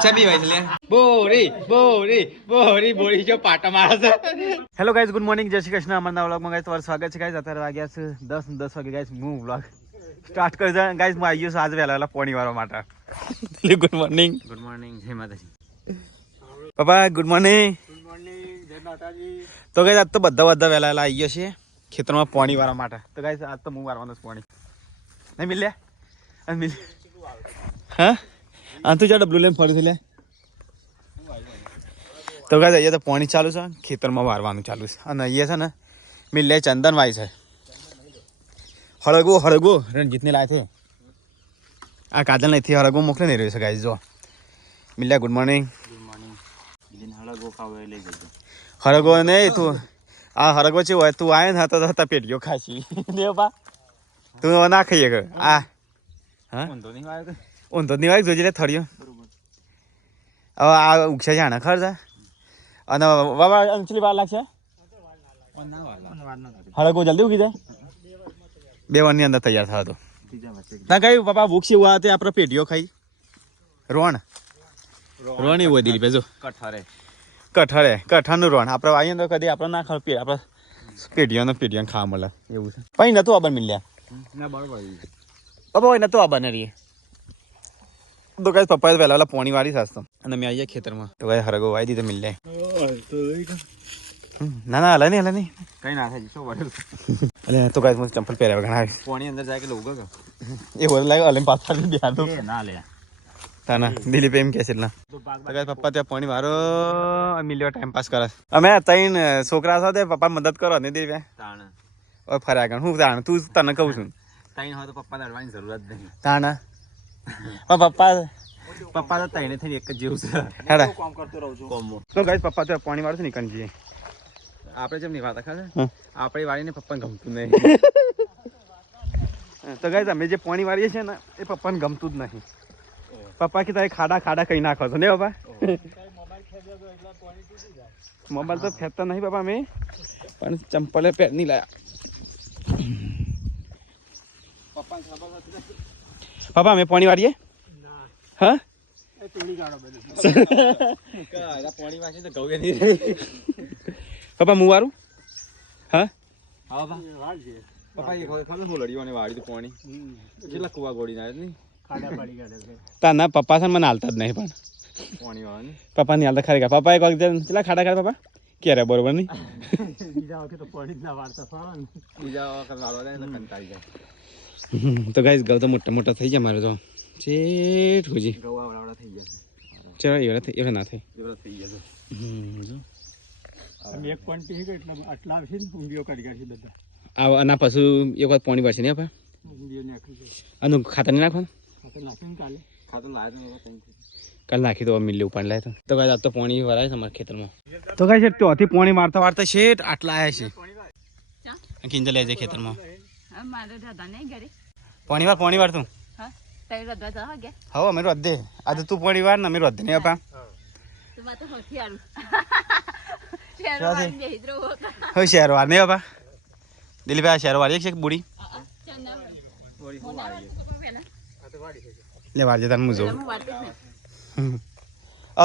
ઈચ્છા બી હોય છે બોરી જો પાટા મારે છે. હેલો ગાઈઝ, ગુડ મોર્નિંગ, જય શ્રી કૃષ્ણ. અમારા વ્લોગમાં ગાઈઝ તમારું સ્વાગત છે ગાઈઝ. અત્યારે વાગ્યા છે 10 વાગે ગાઈઝ. હું વ્લોગ સ્ટાર્ટ કરી દઉં ગાઈઝ. હું આવી ગયો છું આજે વહેલા પોણી વાળવા માટે. Good morning. ગુડ મોર્નિંગ, જય માતાજી. પપ્પા ગુડ મોર્નિંગ. ગુડ મોર્નિંગ, જય માતાજી. તો ગાઈઝ આજ તો બધા વહેલા આવી ગયા છીએ ખેતરમાં પાણી વાળવા માટે. તો ગાઈઝ આજ તો હું વાળવાનું છું પાણી. નહીં મિલ્યા હા આ તું જા ડબલું લઈને ફરી લે. તો ગાઈઝ અહીંયા તો પાણી ચાલુ છે, ખેતરમાં વારવાનું ચાલુ છે. અને અહીંયા છે ને મિલ્લે ચંદન વાય છે. હળગો રણજીતને લાય છે. આ કાજલ નથી હળગો મોકલે નહીં રહ્યો છે ગાઈઝ. જો મિલ્યા ગુડ મોર્નિંગ. Good morning. હળગો નહીં તું આ હળગો છે હોય તું આવે ને હતા પેટીઓ ખાસી દેવ બા તું ના ખાઈએ કે આ હા ઊંધો નહીં વાય જોજે લે થળિયો. હવે આ ઉગશે જાણે ખર્ચ અને બાબા અંચલી વાર લાગશે. હળગો જલ્દી ઉગી જાય 2 વારની અંદર તૈયાર થયો તો ના કઈ પપ્પા ભૂખ છે તે આપણે પેટીઓ ખાઈ રોણ એવું હોય દિલીપ જો કઠારનું રોણ આપણે આવીએ તો કદી આપણે ના ખાવ આપણે પેટીઓને ખાવા મળે એવું છે. પછી નતું આબર મિલ્યા પપ્પા હોય નતું આબર ને રહીએ તો કઈ પપ્પાએ વહેલા પોણી વાળી સાસ્તો અને મેં આવીએ ખેતરમાં તો કઈ હરગો વાઈ દીધો મિલ્યા. ના હલે નહીં કઈ ના થાય શું એટલે તો કઈ ચંપલ પહેર્યા ઘણા પોણી અંદર જાય કે લોકો એ બધું લાગે અલે પાછા બેઠો ના લે તાના દિલીપ એમ કે છે એટલે પપ્પા ત્યાં પાણી વારો મિલ્યો ટાઈમ પાસ કરે. અમે 3 છોકરા સાથે પપ્પા મદદ કરો ને દિલીપ ફર્યા ગણ હું તાણ તું તને કહું છું 3 હોય તો પપ્પા દરવાની જરૂરત નહીં તાના પપ્પા તો 3 થઈને એક જ જેવું છે. હેડા કામ કરતો રહું છું તો ગાઈસ પપ્પા તો પાણી વાળશે ને કણ જઈએ આપણે જેમ નહીં વાત ખાશે આપણે વાળીને પપ્પાને ગમતું નહીં. તો ગાઈસ અમે જે પાણી વાળીએ છીએ ને એ પપ્પાને ગમતું જ નહીં. પપ્પા કે તારે ખાડા કઈ નાખો છો ને પપ્પા મોબાઈલ તો ફેંકતા નહીં પપ્પા મેં પણ ચંપલે પેર નહીં લાયા. પપ્પા અમે પાણી વાળીએ હા પપ્પા હું વારું હા પપ્પા એક વખત લડ્યું અને વાળી પાણી કેટલા કુવા ગોળી ના નહીં ના પપ્પા છે મને હાલતા જ નહીં પણ પાણી વાળવાની પપ્પા ની હાલતા ખરેખર પપ્પા એક વખત કેટલા ખાડા ખાડા પપ્પા ક્યારે બરોબર નહીં તો ગાઈસ ઘઉં તો મોટા થઈ જાય મારે તો ચેટ હોજી ચલો એવડા ના થાય આના પાછું એક વાર પાણી ભરશે ને આનું ખાતર નહીં નાખવાનું કાલ નાખી તો મિલ્લી ઉપાડ લાય તો ગાય આજ તો પાણી ભરાય તમારા ખેતરમાં. તો ગાય છે ત્યાંથી પાણી મારતા શેઠ આટલા આવ્યા છે કિંજલ લે છે ખેતરમાં પાણી વાર તું હા અમે રોજ દે આજે તું પાણી વાર ને અમે રોજ દે નહીં આપા હવે શહેર વાર નહીં આપા દિલીપભાઈ શહેર વાર છે બુડી લે વાર જતા હું જોઉં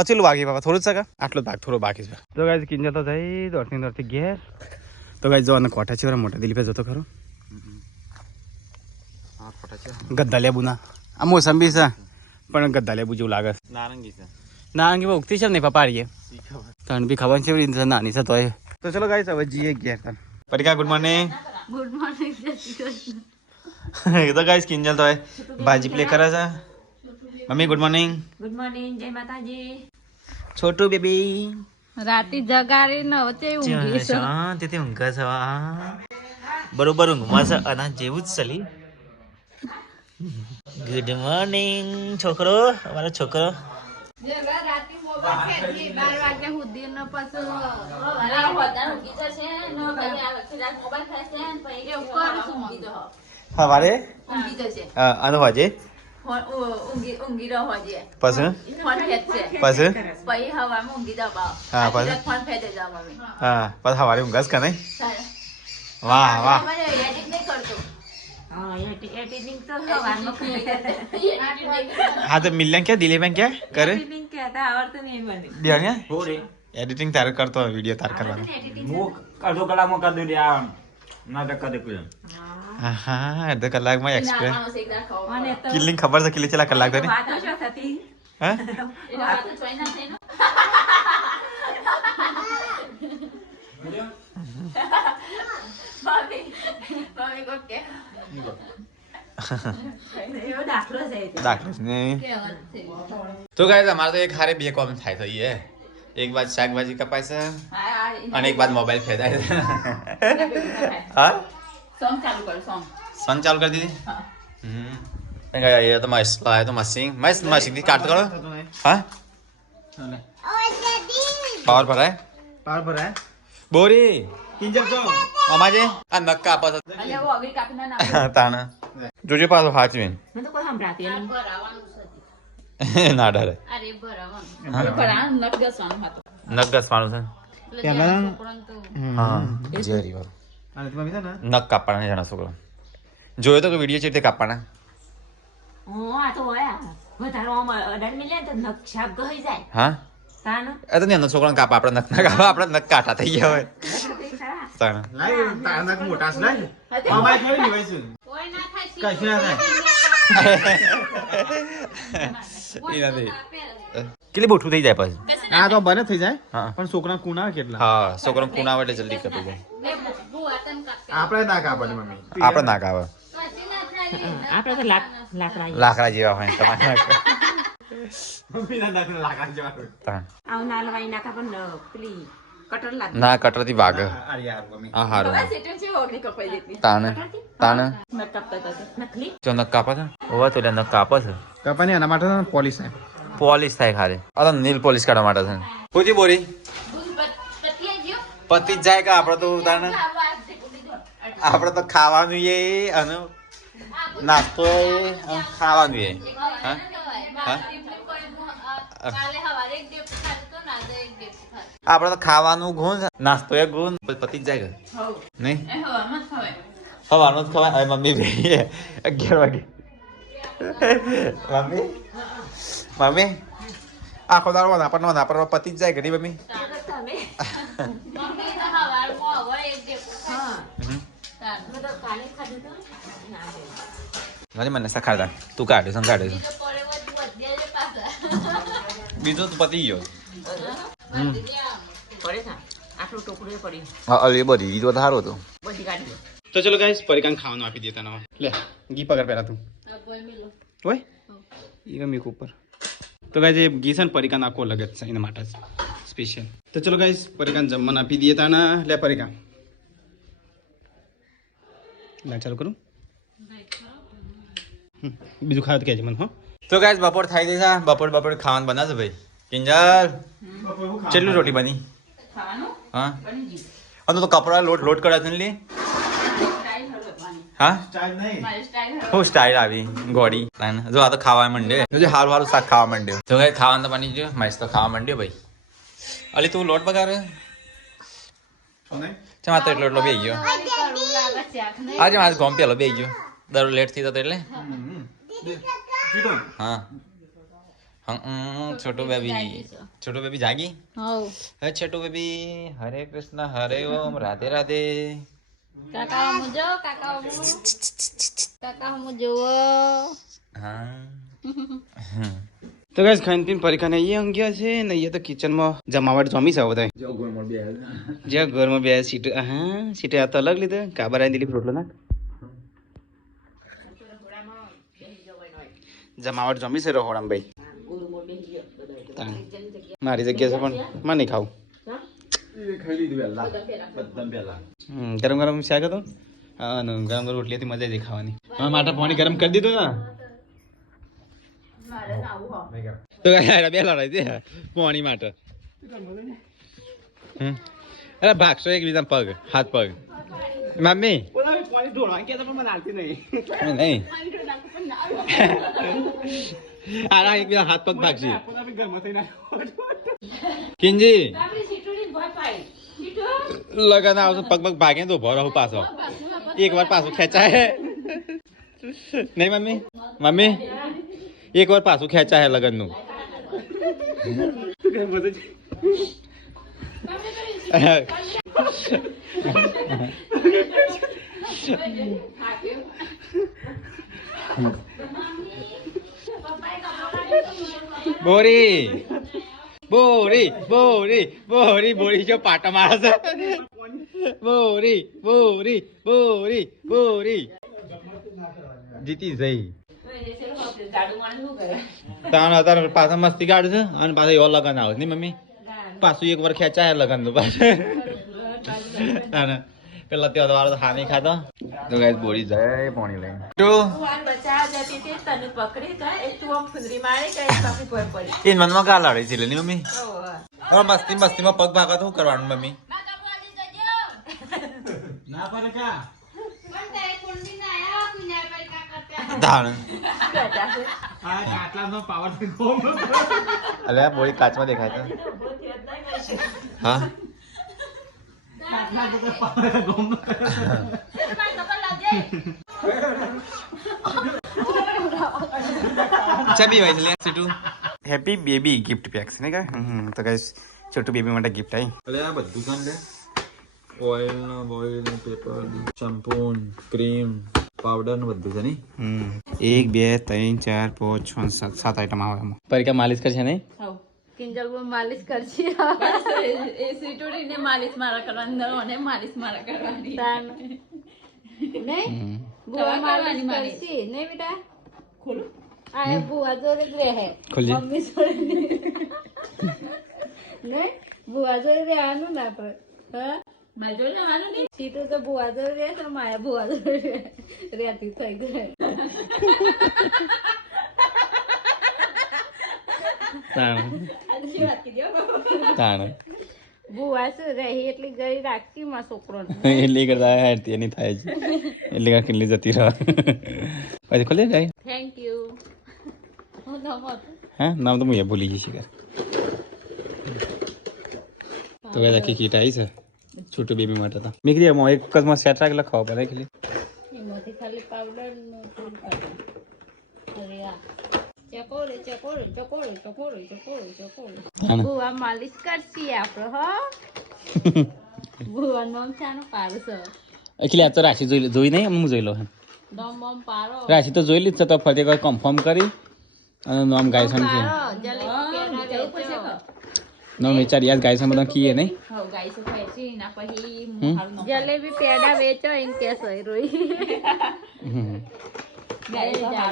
ચેલું બાકી બાપા થોડું જ છે આટલો ભાગ થોડો બાકી છે. તો ગાય કિંજલ તો થઈ દોડતી ઘેર તો ગાય જો અને કોઠા છે મોટા દિલીપે જોતો ખરો ગદ્દા લેબુ ના આ મોસંબી છે પણ ગદ્દા લેબુ જેવું લાગે નારંગી ઉગતી છે ને પપાડીએ તને બી ખબર છે નાની છે તો ચલો ગાય હવે જઈએ ઘેર તને પરિકા ગુડ મોર્નિંગ તો ગાઈસ કિંજલ તો ભાજી પ્લે કરે છે. મમ્મી ગુડ મોર્નિંગ જય માતાજી. છોટું બેબી રાતી જગાડી ન વચ્ચે ઊંઘી છે તેથી ઊંઘે છે બરોબર ઊંઘમાં છે અને જેવું જ ચલી. ગુડ મોર્નિંગ છોકરો અમારો છોકરો રાતી મોબાઈલ ખેડી 12 વાગ્યા સુધી ન પછી ઊંઘી જશે ન પછી આ રાત મોબાઈલ ખાશે ને પછી એવું કરું ઊંઘી જશે સવારે ઊંઘી જશે અને હોજે ઊંઘી રહો છે પછી ફોન ફેંકશે પછી હવામાં ઊંઘી જાવ હા પછી ફોન ફેંકે જાવ મમ્મી હા પછી સવારે ઊંઘાસ કે નહીં વાહ વાહ એડિટિંગ તો સવારનો હા તો મિલન ક્યાં દિલીપ ક્યાં કરે એડિટિંગ કહેતા આવડતું નહીં મને દિયા હો રે એડિટિંગ તારે કરતો હોય વિડીયો તાર કરવાનો હું અડધો કલાકમાં કરી દઉં રે આ નાટક કરી દઉં હા અડધા કલાકમાં એક્સપ્રેસ નાખવાનું છે એકદમ ખાવા. મને તો કિલ્લિંગ ખબર છે કિલ્લી ચેલા કલાક કરી વાતો શું થતી હા એના વાતો જોઈ ના થાય ને. મમ્મી કોક કે એવો દાખલો છે એ તો. દાખલો છે ને કહેવત છે. તો ગાઈસ અમારે તો એક હારે બે કોમ થાય તો એ એક બાદ શાકભાજી કપાય છે અને એક બાદ મોબાઈલ ફેદાય છે હા સોંગ ચાલુ કરો સોંગ. સન ચાલુ કરી દીધી હા. ये तो मस्त है तो मशीन मस्त मशीन की काट करो हाँ पावर भरा है પાર ભરાય बोरी કિંજર તો અમાજે આ નક્કા આપા એટલે હું અગી કાપીને નાખું. તાણ જોજે પાછો હાચવીન મને તો કોઈ સંભળાતી આ નહીં. ભરાવાનું છે. ના ડરે અરે ભરાવાનું. અરે ભરાવાનું નખ ઘસવાનું હતું. નક ઘસવાનું છે એટલે પહેલા- જ્યાં છોકરાને તો હા જેરી વાર અને તમે છે ને નક કાપવાના જણા છોકરો જોયો તો કે વિડીયો છે તે કાપવાના આ તો હોય વધારે આમ અડાડ મિલે ને તો નખ છાપ ગઈ જાય હા તાન એ તો એનો છોકરાને કાપ આપણે નક ના કાપ આપણે નક કાટા થઈ ગયા હોય તાણ લાય તારનાક મોટા છે લાય હતી. અમાય કેવી લેવાય છે કોઈ ના થાય છે. કશું ના થાય. એ નથી કેટલી બોઠું થઈ જાય પછી આ તો બને થઈ જાય હા પણ છોકરા કુના કેટલા હા છોકરો કુણા એટલે જલ્દી કપી જાય બે બુઆ તને કાપે. આપણે ના કાપવાની મમ્મી આપણે નાક આવે પછી ના થાય. આપણે તો લાકડા લાકડા જેવા હોય તમારે નાક. મમ્મી ના નાક લાગા જવા તાણ. આવું ના લવાઈ નાખા પણ પેલી કટર લાગે ના કટરથી વાગે અરે યાર મમ્મી આ હારું બસ એટલે છે ઓગળી કપાઈ દેતી. તાને તાને નખ કાપતા હતા. નકલી જો નક કાપે છે ઓવા તો નક કાપે છે કપાની એના માટે પોલીસ છે પોલિશ થાય ખાલી આ તો નીલ પોલિશ કાઢવા માટે છે પૂછી બોરી પતિએ ગયો. પતિ જ જાય કે આપણે તો તાને ખાવા આજે કુડી દો. આપણે તો ખાવાનું એ અને નાસ્તો એ અને ખાવાનું એ હા હા? કાલે સવારે એક ડેપ ખાધું તો ના એક ડેપ ખાધું. આપણે તો ખાવાનું ગુણ નાસ્તો એ ગુણ પતિ જ જાય કે હઉ. નહીં એ હવામાં જ ખવાય. સવારનું જ ખવાય હવે મમ્મી ભાઈ 11 વાગે મમ્મી મમ્મી આખો દાડો વાપરવા પતિ જ જાય ઘડી મમ્મી તમે મમ્મી તો સવારમાં હવે એક ડેપ હા ખાધું. મેં તો કાલે ખાધું તો ના હોય. મારી મને ખાડતા તું કાઢે છે કાઢે છે બીજો પડે વધ્યા છે પાછા. બીજો તો પતી ગયો વધી ગયા. પડે છે આટલું ટોકરું પડ્યું હા અલી બધી બીજો તો સારો હતો બધી કાઢી તો ચલો ગાઈસ પરિકાન ખાવાનું આપી દેતા ના લે ઘી પકડ પહેલા તું આ બોલ મિલો. ઓય ઈ ગમી ઉપર તો ગાઈસ એ ઘી છે ને પરિકાન આખો અલગ જ છે એના માટે સ્પેશિયલ તો ચલો ગાઈસ પરિકાન જમવાનું આપી દઈએ તાના લે પરિકાન લા ચાલુ કરું બીજું ખાવ તો કહેજે મને હો તો ગાઈસ બપોર થઈ ગઈ છે બપોર ખાવાનું બનાવશે ભાઈ કિંજલ કેટલી રોટી બની ખાવાનું હા બની ગયું. અને તો કપડા લોટ કરા છે ને લે સ્ટાઈલ હળવવાની. હા ચાલ નહીં મારી સ્ટાઈલ હળવવાની. હું સ્ટાઇલ આવી ગોળી તાને. જો આ તો ખાવા માંડે જો હારું હારું શાક ખાવા માંડ્યો જો ગાઈસ ખાવાનું તો બની ગયું મસ્ત તો ખાવા માંડ્યો ભાઈ અલી તું લોટ બગાડે ચા તો એટલો બે ગયો કડવું લાગે શાક નહીં. આજે મારે ગોમ પેલો બે ગયો દરરોજ લેટ થઈ જતો એટલે હા છોટો બેબી જાગી હઉ. હે છોટો બેબી હરે કૃષ્ણ હરે ઓમ રાધે રાધે કાકા હમુ જો કાકા હમુ જોવો. હા તો ગાઈસ ખાઈને પીને પરિકાને અહીંયા અંગ્યા છે ને અહીંયા તો કિચનમાં જમાવટ જમી છે બધા જ્યાં ઘરમાં બે સીટ હા સીટ આ તો અલગ લીધે કાબર આવીને દિલીપ રોટલો નાખ જમાવટ જમી છે રહોડામ ભાઈ મારી જગ્યા છે પણ માં નહીં ખાવું ગરમ ગરમ શાક હતો હા ને ગરમ ગરમ રોટલી હતી મજા જ ખાવાની હા માટે પાણી ગરમ કરી દીધું ને મારે આવું હો. તો બે લડાઈ દે પાણી માટે અરે ભાગશો એક બીજા પગ હાથ પગ મમ્મી નહીં આરા એક બીજા હાથ પગ ભાગશે કિંજી આપણી સીટુડી ભય પાઈ. સીટુ. લગન આવશે પગ પગ ભાગે તો ઉભો રહું પાછો એક વાર પાછું ખેંચાય નહીં મમ્મી મમ્મી એક વાર પાછું ખેંચા હે લગનનું બોરી બોરી બોરી બોરી બોરી જો પાટા મારે છે બોરી બોરી બોરી બોરી જીતી જઈ તાર પાછા મસ્તી કાઢ છે અને પાછા એવો લગન આવે નહીં મમ્મી પાછું એક વાર ખેંચાય લગન નું પાછું પેલા તે વાળો તો હાની ખાતો તો ગાઈસ બોરી જાય પાણી લઈને તો તને પકડી એ તું આમ ફુંદરી મારી કે કાપી પર પડી એ મનમાં ગા લાડે છે ની મમ્મી હવે મસ્તી મસ્તીમાં પગ ભાગા તો શું કરવાનું મમ્મી ના પર કા ધાણ આ કાટલાનો પાવર થી ગોમ અલે આ બોરી કાચમાં દેખાય છે હા કાટલા તો પાવર ગોમ ચબી ભાઈ લે છોટુ હેપી બેબી ગિફ્ટ પેક્સ ને કા તો ગાઈસ છોટુ બેબી માટે ગિફ્ટ આવી અલે આ બધું કામ લે ઓઇલ નો પેપર શેમ્પૂ ક્રીમ પાવડર નું બધું છે નહીં 1 2 3 4 5 6 7 આઈટમ આવે એમાં પરિકા માલિશ કરશે નહીં કિંજલ પર માલિશ કરશી એ સીટોડી ને માલિશ મારા કરવાની અને માલિશ મારા કરવાની નહીં બુઆ માલિશ કરશી નહીં બેટા ખોલો આ બુઆ જોડે જ રહે મમ્મી જોડે નહીં બુઆ જોડે રહેવાનું ના પર હા મારે જોડે રહેવાનું નહીં સીટો તો બુઆ જોડે રહે તો માયા બુઆ જોડે રહેતી થઈ ગઈ બુઆ શું રહી એટલી ગઈ રાખતી માં છોકરો એટલી કરતા હેરતી એની થાય છે એટલી કેટલી જતી રહે પછી ખોલે જાય થેન્ક યુ હું હા નામ તો હું એ ભૂલી જઈશ તો કઈ આખી કીટ આવી છે છોટું બેબી માટે તો મેં કીધું એક જ માં સેટ રાખેલા ખાવા પડે ખાલી એમાંથી ખાલી પાવડર નું ફૂલ કાઢો અરે આ ચકોરે ચકોરે ચકોરે ચકોરે ચકોરે ચકોરે બુઆ માલિશ કરશી આપણે હો બુઆ નામ ચાનો પારસો એકલી આ તો રાશિ જોઈ નહીં હું જોઈ લો દમ બમ પારો રાશિ તો જોઈ લીધ છે તો ફરી એકવાર કન્ફર્મ કરી અને નામ ગાયસન કે નામ વિચાર યાદ ગાયસન બધા કીએ નહીં જલેબી પેડા વેચો એમ કે સોય રોઈ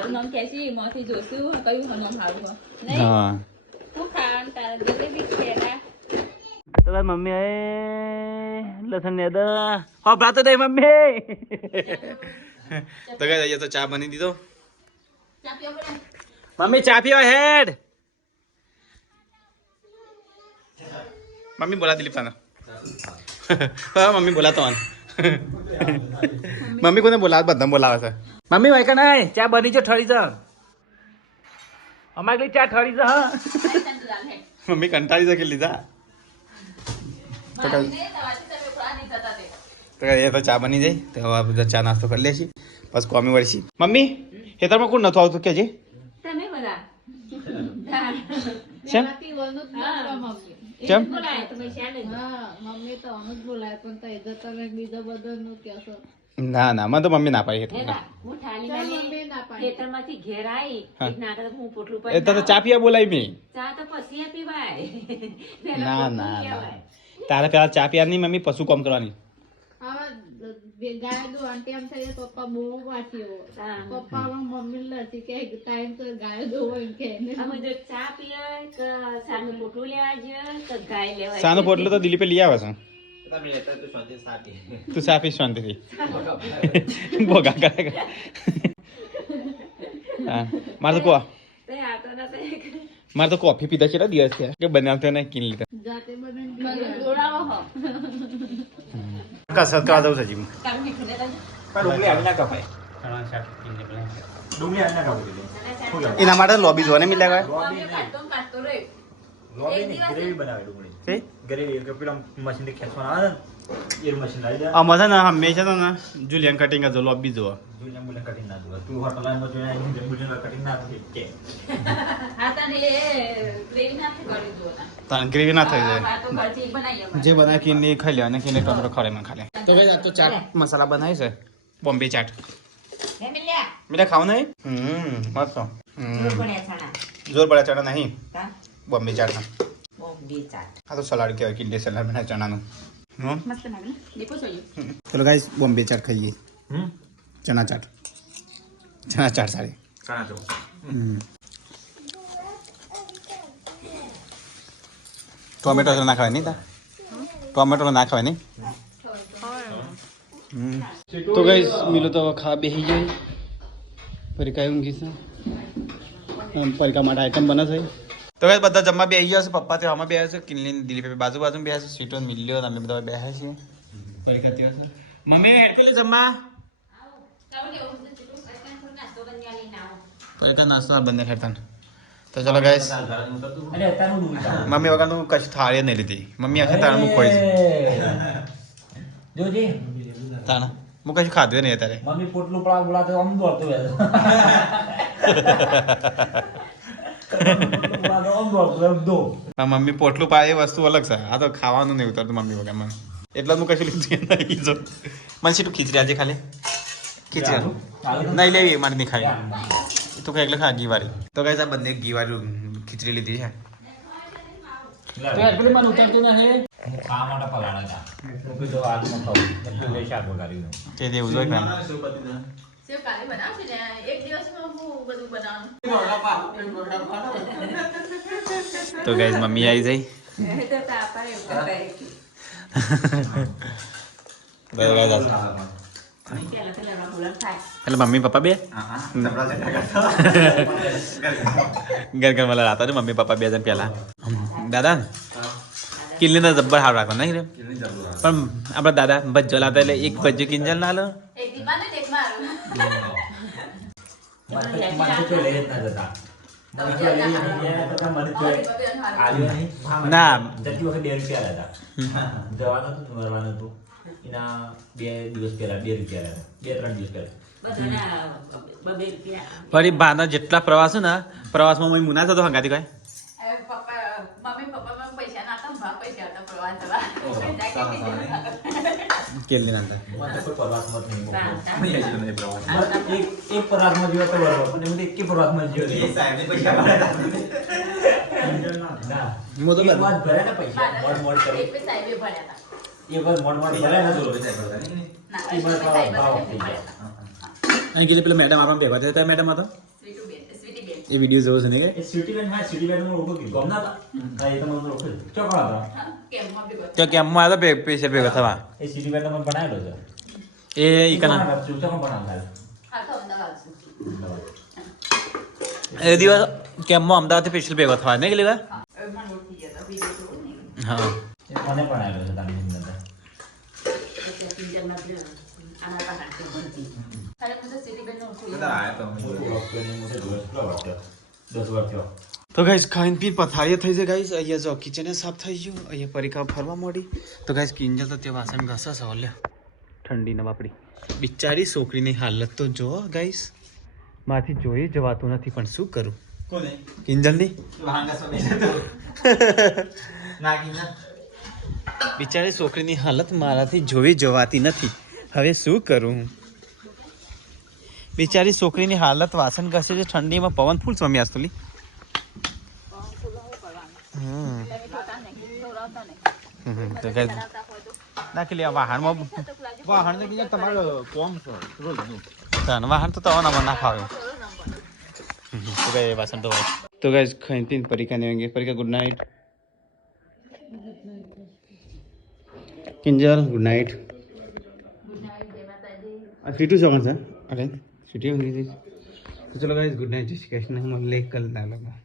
નામ કેસી મોથી જોશું કયું નામ હારું હા હું ખાવાનું તારા જલેબી પેડા તો મમ્મી એ લસણ ને દા હા બ્રાતો દે મમ્મી તો ગાય તો ચા બની દીધો મમ્મી ચા પીઓ હેડ મમ્મી બોલા દિલીપ તાના હા મમ્મી બોલાતો આન મમ્મી કોને બોલાવે બધા બોલાવે છે મમ્મી ભાઈ કે નહીં ચા બની જો ઠરી છે અમારી ચા ઠરી છે હા મમ્મી કંટાળી છે કે લીધા તો એ તો ચા બની જાય તો હવે બધા ચા નાસ્તો કરી લેશી બસ કોમી વળશી મમ્મી ખેતરમાં કોણ નતું આવતું કે જે તમે બધા કેમ કેમ મમ્મી તો અનુજ બોલાય પણ તો ઇધર તમે બીજો બધો નું કહેશો ના ના મને તો મમ્મી ના પાડી હું ઠાલી મારી ખેતરમાંથી ઘેર આવી એક નાટક હું પોટલું પર એ તો ચા પીવા બોલાવી મેં ચા તો પછી પીવાય ના ના તારે પેલા ચા પીવા નહીં મમ્મી પશુ કામ કરવાની ગાય દો આંટી આમ થઈ પપ્પા બહુ વાંચ્યો પપ્પા મમ્મી લસી કે ટાઈમ તો ગાય દો કે અમે જો ચા પીએ કે સાનું પોટલું લેવા જઈએ તો ગાય લેવા સાનો પોટલો તો દિલીપે લઈ આવે છે તું સાપી શાંતિથી બોગા કરે હા મારે તો મારે તો કોફી પીધા છે દિવસ થયા કે બનાવતો નહીં કીન લીધા જાતે બનાવી જોડાવો હો કસરત કરવા દઉં છે જીમ એના માટે લોબી જોવા ને મિલ્યા લોબી ની ગ્રેવી બનાવે ડુંગળી કે ગ્રેવી કે પેલા મશીન થી ખેંચવાનું આવે ને એ મશીન લાવી દે આમાં છે ને હંમેશા તો ને જુલિયન કટિંગ જ લોબી જો જુલિયન બુલિયન કટિંગ ના દો તું હોટલ માં જોયા જુલિયન બુલિયન કટિંગ ના દે કે હા તને એ ગ્રેવી નાખી કરી દો ના તાન ગ્રેવી ના થઈ જાય આ તો ઘરથી બનાવીએ અમે. જે બનાવે કિને ખાઈ લે અને કિને ટમેટો ખાડે ના ખાલે તો ભાઈ આ તો ચાટ મસાલા બનાવી છે બોમ્બે ચાટ હે મિલ્યા મીઠા ખાવ નહીં મસ્ત જોર પડ્યા છાણા જોર બડા ચણા નહીં કા બોમ્બે ચાટ બોમ્બે ચાટ આ તો સલાડ કહેવાય કિલ્લે સલાડ બનાવે ચણાનું મસ્ત લાગે ને દીપો જોઈએ ચલો ગાઈસ બોમ્બે ચાટ ખાઈએ ચણા ચાટ સારી કાણા તો ટોમેટો તો ના ખવાય નહીં તા ટોમેટો ના ખવાય નહીં તો ગાઈસ મિલો તો ખા બેસી ગઈ પરિકા ઊંઘી છે પરિકા માટે આઈટમ બને છે તો ગાઈસ બધા જમવા બેસી ગયા છે પપ્પા તે આમાં બેસે છે કિલ્લી દિલીપ બાજુ બેસે છે સ્વીટો મિલ્યો અમે બધા બેસે છીએ પરિકા ત્યાં છે મમ્મી એડ કરી જમવા પરિકા નાસ્તો બંને ખાતા તો ચલો ગાઈસ અરે તારું ડુંગળી મમ્મી વગર તું કશું થાળી નહીં લીધી મમ્મી આખે તાળનું ખોઈ છે જોજી તાણા હું કશું ખાધું નહીં અત્યારે મમ્મી પોટલું પડા બોલા તો આમ દોડતો વેલ મારી મમ્મી પોટલું પાય એ વસ્તુ અલગ છે આ તો ખાવાનું નહીં ઉતરતું મમ્મી વગર મને એટલે હું કશું લીધું નહીં જો મને સીટું ખીચડી આજે ખાલી ખીચડી નહીં લેવી મારે નહીં ખાવી તું કઈ એટલે ખા ઘીવારી તો કઈ આ બંને ઘીવારી ખીચડી લીધી છે હું ખાવા માટે પલાળા હતા હું કીધું આજમાં ખાવું એટલે લઈ શાક વગાડ્યું તે દેવું જોઈએ કામ સેવ કાલે બનાવશે ને એક દિવસમાં હું બધું બનાવવાનું તો ગાઈસ મમ્મી આવી જાય તો તાપા એવું કરે પેલા બોલન થાય એટલે મમ્મી પપ્પા બે ઘર ઘર मला રાતા ને મમ્મી પપ્પા બે જણ પેલા દાદા કિલ્લીને જબ્બર હાર રાખો નહીં રે પણ આપણા દાદા ભજ્જો લાતા એટલે એક ભજ્જો કિંજલ ના લો એક દીવા ને એક મારું ના જતી વખત 2 રૂપિયા હતા જવાનું હતું મરવાનું હતું એના 2 દિવસ પહેલા 2 રૂપિયા હતા 2-3 દિવસ પહેલા બધાના બબે રૂપિયા ફરી બાના જેટલા પ્રવાસ ને પ્રવાસમાં હું મુના થતો હંગાતી કઈ મમ્મી પપ્પા પૈસા નાખતા ભા પૈસા હતા પ્રવાસ જવા કેલી ના મને કોઈ પ્રવાસમાં જ નહીં એક પ્રવાસમાં જીવો તો બરોબર પણ એમ એક પ્રવાસમાં જીવો ના મોટો એક વાત ભર્યા ને પૈસા મોડ કરી એક પૈસા સાહેબે ભણ્યા હતા એક વાર મોડ ભર્યા ને ના એ એક મને પૈસા સાહેબે ભાવ થઈ ભણ્યા ગયા અહીં ગયેલી પેલા મેડમ આપણા ભેગા થયા મેડમ હતો સ્વીટી બેન એ વિડીયો જોવો છે ને કે એ સિટી બેન હા સિટી બેન માં ઓળખો કે ગમના હતા હા એ તમને ઓળખો ચોકડા હતા કેમ્પમાં બી તો કેમ્પમાં આવ્યો પૈસા ભેગા થવા એ સિટી બેન માં બનાવેલો છે એ ઈકના ચૂચા બનાવેલા હા તો અમદાવાદ છું એ દિવસ કેમ્પમાં અમદાવાદથી સ્પેશિયલ ભેગા થવા નહીં ગયેલી વાર મને ઓળખી ગયા હતા વિડીયો જોઉં ને હા એ મને પણ આવેલો છે તારી અંદર પિંજરમાં આના પાસે ભણતી અરે મને સિટી બેન ઓળખી તો ગાઈસ ખાઈને પી પથારીએ થઈ છે ગાઈસ અહીંયા જો કિચન સાફ થઈ ગયું અહીંયા પરિકા ફરવા મળી તો ગાઈસ કિંજલ તો તે વાસણ ઘસે છે ઓલ્યા ઠંડી ના બાપડી બિચારી છોકરીની હાલત તો જો ગાઈસ માથી જોઈ જવાતું નથી પણ શું કરું કોને કિંજલની બિચારી છોકરીની હાલત મારાથી જોઈ જવાતી નથી હવે શું કરું બિચારી છોકરીની હાલત વાસણ ઘસે છે ઠંડીમાં પવન ફૂલ સ્વામી આસ્તુલી તો કઈ નાખી લે વાહનમાં વાહન ને બીજા તમારે કોમ છે રોજ વાહન તો તવાના ના ફાવે તો કઈ વાસણ તો હોય તો ગાઈસ ખાઈ પીને પરીક્ષા ને આવેંગે પરીક્ષા good night Kinjal good night આ સ્વીટુ છે અરે સ્વીટી ઊંઘી ગઈ તો ચલો ગાઈસ ગુડ નાઇટ જય શ્રી કૃષ્ણ મળીએ કલ ડાયલોગમાં